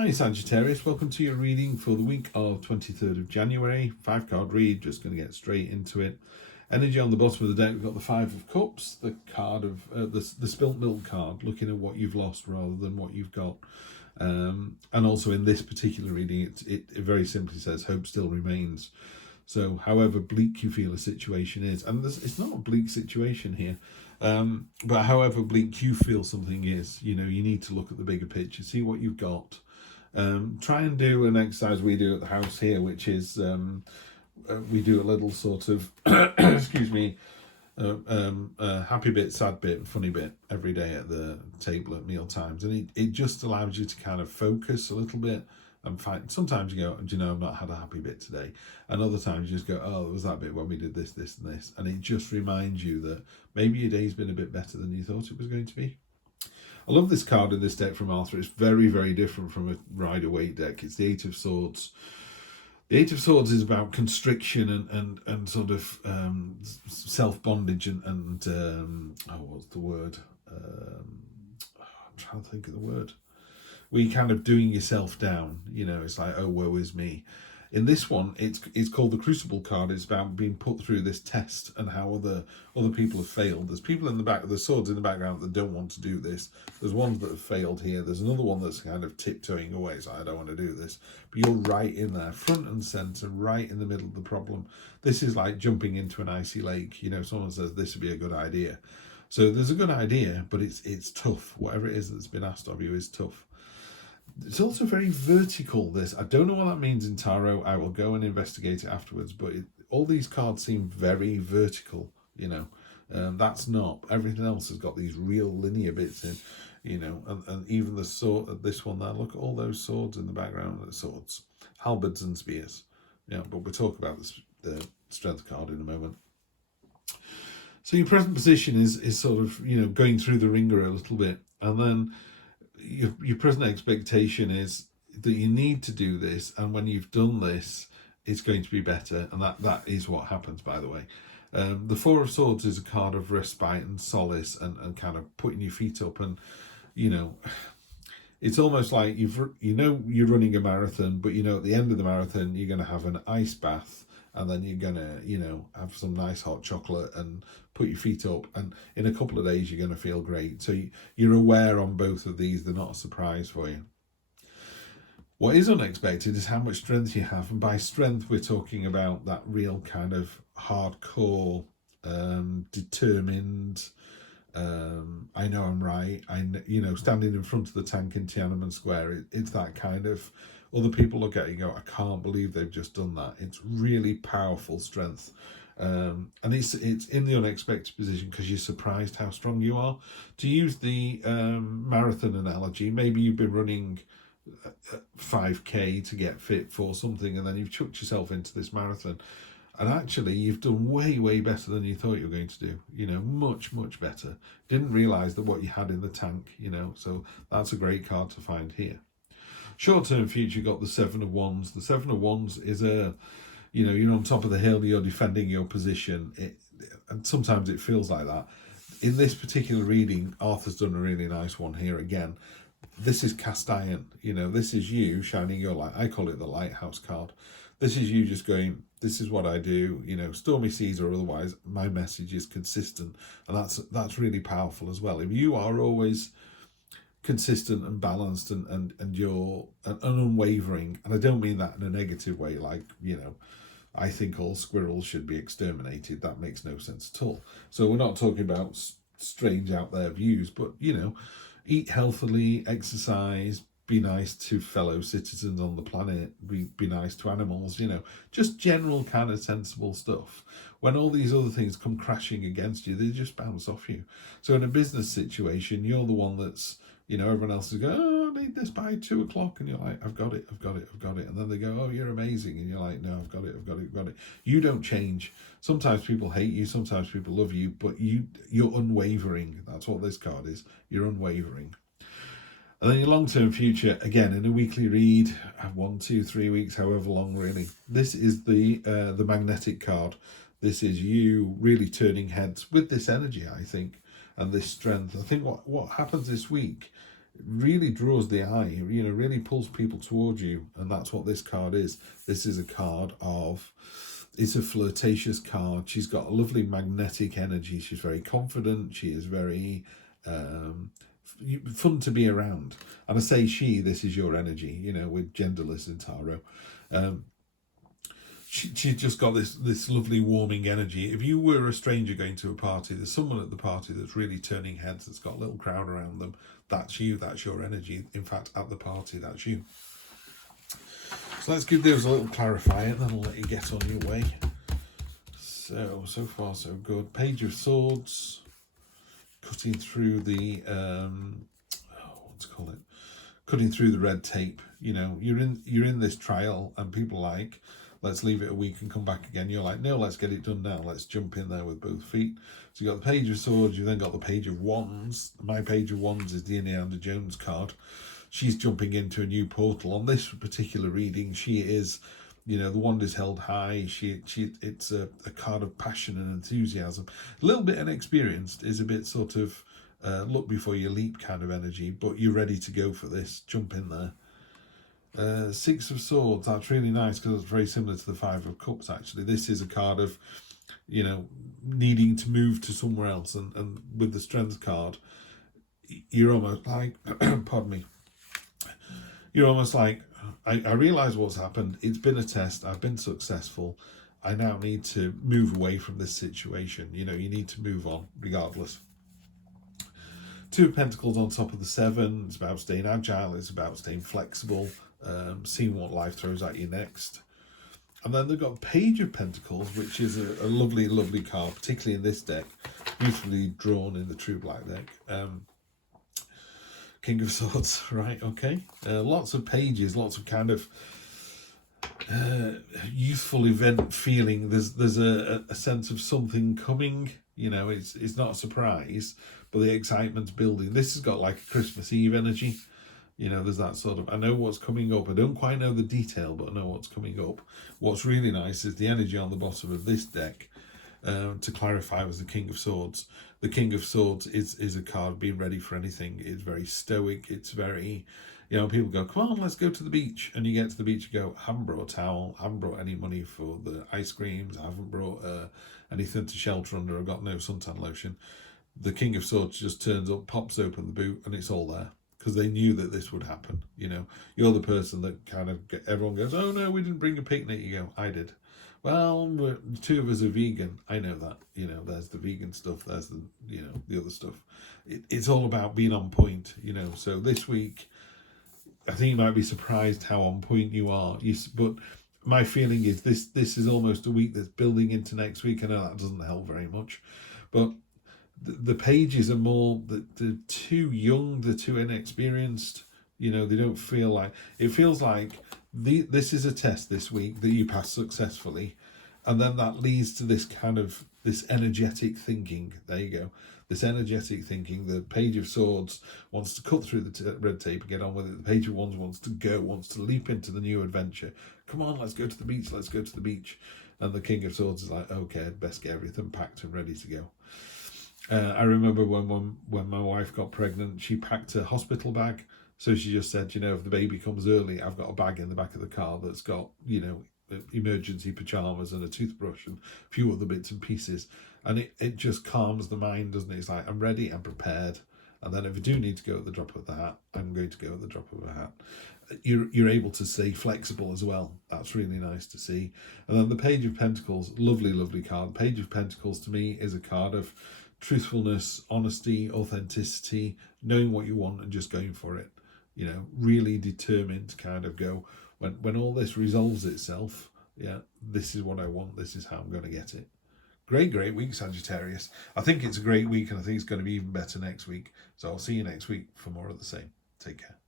Hi Sagittarius, welcome to your reading for the week of 23rd of January. 5-card read, just going to get straight into it. Energy on the bottom of the deck, we've got the Five of Cups, the card of the spilt milk card, looking at what you've lost rather than what you've got. And also in this particular reading, it very simply says hope still remains. So however bleak you feel a situation is, and it's not a bleak situation here, but however bleak you feel something is, you need to look at the bigger picture, see what you've got. Try and do an exercise we do at the house here, which is we do a little sort of excuse me, happy bit, sad bit, funny bit every day at the table at meal times, and it just allows you to kind of focus a little bit and find. Sometimes you go, do you know, I've not had a happy bit today, and other times you just go, oh, it was that bit when we did this, this, and this, and it just reminds you that maybe your day's been a bit better than you thought it was going to be. I love this card in this deck from Arthur. It's very, very different from a Rider-Waite deck. It's the Eight of Swords. The Eight of Swords is about constriction and sort of self-bondage and what's the word? I'm trying to think of the word. Where you're kind of doing yourself down. It's like, oh, woe is me. In this one, it's called the Crucible card. It's about being put through this test and how other people have failed. There's people in the back, there's swords in the background that don't want to do this. There's ones that have failed here. There's another one that's kind of tiptoeing away. It's like, I don't want to do this. But you're right in there, front and centre, right in the middle of the problem. This is like jumping into an icy lake. Someone says this would be a good idea. So there's a good idea, but it's tough. Whatever it is that's been asked of you is tough. It's also very vertical, this. I don't know what that means in tarot. I will go and investigate it afterwards, but all these cards seem very vertical, that's not. Everything else has got these real linear bits in, and even the sword, this one there, look at all those swords in the background, the swords, halberds and spears. But we'll talk about the strength card in a moment. So your present position is sort of, going through the ringer a little bit, and then your present expectation is that you need to do this, and when you've done this, it's going to be better, and that is what happens, by the way. The Four of Swords is a card of respite and solace and kind of putting your feet up, and it's almost like you're running a marathon, but at the end of the marathon you're going to have an ice bath, and then you're going to, have some nice hot chocolate and put your feet up. And in a couple of days, you're going to feel great. So you're aware on both of these. They're not a surprise for you. What is unexpected is how much strength you have. And by strength, we're talking about that real kind of hardcore, determined, I know I'm right. Standing in front of the tank in Tiananmen Square. It's that kind of... Other people look at it and go, I can't believe they've just done that. It's really powerful strength. And it's in the unexpected position because you're surprised how strong you are. To use the marathon analogy, maybe you've been running 5K to get fit for something, and then you've chucked yourself into this marathon. And actually, you've done way, way better than you thought you were going to do. Much, much better. Didn't realise that what you had in the tank, So that's a great card to find here. Short-term future, you've got the Seven of Wands. The Seven of Wands is you're on top of the hill, you're defending your position. And sometimes it feels like that. In this particular reading, Arthur's done a really nice one here again. This is cast iron. This is you shining your light. I call it the lighthouse card. This is you just going, this is what I do. Stormy seas or otherwise, my message is consistent. And that's really powerful as well. If you are always consistent and balanced and you're unwavering, and I don't mean that in a negative way, like I think all squirrels should be exterminated. That makes no sense at all. So we're not talking about strange out there views, but eat healthily, exercise, be nice to fellow citizens on the planet, be nice to animals, just general kind of sensible stuff. When all these other things come crashing against you, they just bounce off you. So in a business situation, you're the one that's, everyone else is going, oh, I need this by 2 o'clock. And you're like, I've got it. And then they go, oh, you're amazing. And you're like, no, I've got it. You don't change. Sometimes people hate you. Sometimes people love you. But you're unwavering. That's what this card is. You're unwavering. And then your long-term future, again, in a weekly read, 1, 2, 3 weeks, however long, really. This is the magnetic card. This is you really turning heads with this energy, I think, and this strength. I think what happens this week really draws the eye, you know, really pulls people towards you. And that's what this card is. This is a card of, it's a flirtatious card. She's got a lovely magnetic energy. She's very confident. She is very fun to be around. And I say she, this is your energy, you know, with genderless in tarot. She's just got this lovely warming energy. If you were a stranger going to a party, there's someone at the party that's really turning heads, that's got a little crowd around them. That's you, that's your energy. In fact, at the party, that's you. So let's give those a little clarifier, then I'll let you get on your way. So far so good. Page of Swords, cutting through the, cutting through the red tape. You know, you're in this trial, and people are like, let's leave it a week and come back again. You're like, no, let's get it done now. Let's jump in there with both feet. So you've got the Page of Swords, you've then got the Page of Wands. My Page of Wands is the Indiana Jones card. She's jumping into a new portal. On this particular reading, she is, you know, the wand is held high. It's a card of passion and enthusiasm. A little bit inexperienced, is a bit sort of look before you leap kind of energy, but you're ready to go for this. Jump in there. Six of Swords, that's really nice because it's very similar to the Five of Cups, actually. This is a card of, you know, needing to move to somewhere else, and with the Strength card, you're almost like, pardon me, you're almost like, I realise what's happened, it's been a test, I've been successful, I now need to move away from this situation. You know, you need to move on regardless. Two of Pentacles on top of the Seven, it's about staying agile, it's about staying flexible, seeing what life throws at you next. And then they've got Page of Pentacles, which is a lovely, lovely card, particularly in this deck, beautifully drawn in the True Black deck. King of Swords, right, okay. Lots of pages, lots of kind of youthful event feeling. There's a sense of something coming, you know, it's not a surprise, but the excitement's building. This has got like a Christmas Eve energy. You know, there's that sort of, I know what's coming up. I don't quite know the detail, but I know what's coming up. What's really nice is the energy on the bottom of this deck, to clarify, was the King of Swords. The King of Swords is a card being ready for anything. It's very stoic. It's very, you know, people go, come on, let's go to the beach. And you get to the beach, you go, I haven't brought a towel. I haven't brought any money for the ice creams. I haven't brought anything to shelter under. I've got no suntan lotion. The King of Swords just turns up, pops open the boot, and it's all there. Because they knew that this would happen. You know, you're the person that kind of, everyone goes, oh no, we didn't bring a picnic. You go, I did. Well, two of us are vegan. I know that. You know, there's the vegan stuff. There's the, you know, the other stuff. It's all about being on point, you know. So this week, I think you might be surprised how on point you are. But my feeling is this is almost a week that's building into next week. I know that doesn't help very much. But the pages are more, they're too young, they're too inexperienced. You know, they don't feel like, it feels like this is a test this week that you pass successfully, and then that leads to this kind of, this energetic thinking. There you go. This energetic thinking. The Page of Swords wants to cut through the red tape and get on with it. The Page of Wands wants to go, wants to leap into the new adventure. Come on, let's go to the beach, let's go to the beach. And the King of Swords is like, okay, I'd best get everything packed and ready to go. I remember when my wife got pregnant, she packed a hospital bag. So she just said, you know, if the baby comes early, I've got a bag in the back of the car that's got, you know, emergency pajamas and a toothbrush and a few other bits and pieces. And it just calms the mind, doesn't it? It's like, I'm ready, I'm prepared. And then if I do need to go at the drop of the hat, I'm going to go at the drop of a hat. You're able to stay flexible as well. That's really nice to see. And then the Page of Pentacles, lovely, lovely card. Page of Pentacles to me is a card of truthfulness, honesty, authenticity, knowing what you want and just going for it. You know, really determined to kind of go, when all this resolves itself, yeah, this is what I want, this is how I'm going to get it. Great week, Sagittarius. I think it's a great week, and I think it's going to be even better next week. So I'll see you next week for more of the same. Take care.